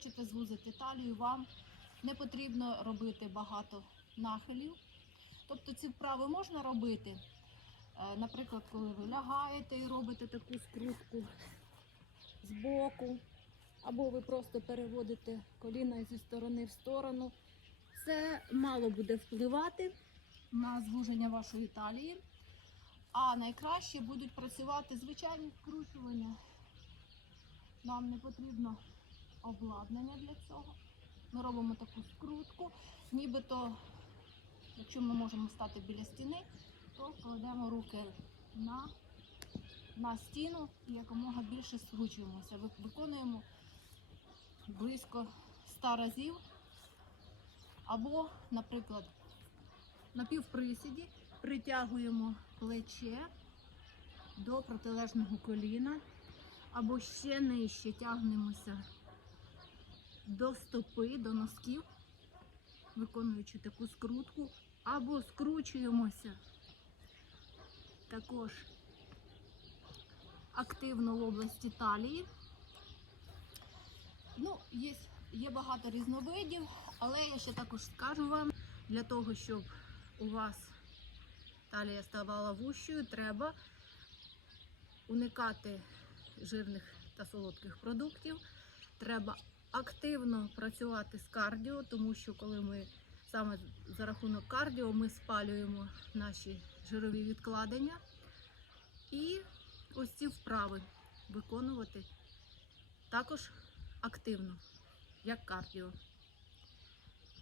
хочете звузити талію, вам не потрібно робити багато нахилів. Тобто ці вправи можна робити, е, наприклад, коли ви лягаєте і робите таку скрутку з боку, або ви просто переводите коліна зі сторони в сторону. Це мало буде впливати на звуження вашої талії. А найкраще будуть працювати звичайні скручування. Нам не потрібно обладнання для цього. Ми робимо таку скрутку, нібито, якщо ми можемо стати біля стіни, то кладемо руки на, на стіну і якомога більше скручуємося. Виконуємо близько 100 разів. Або, наприклад, на півприсіді притягуємо плече до протилежного коліна, або ще нижче тягнемося до стопи, до носків, виконуючи таку скрутку, або скручуємося також активно в області талії. Ну, є, є багато різновидів, але я ще також скажу вам, для того, щоб у вас талія ставала вущою, треба уникати жирних та солодких продуктів. Треба активно працювати з кардіо, тому що коли ми саме за рахунок кардіо ми спалюємо наші жирові відкладення. І ось ці вправи виконувати також активно, як кардіо.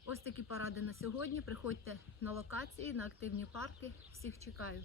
Ось такі поради на сьогодні. Приходьте на локації, на активні парки. Всіх чекаю.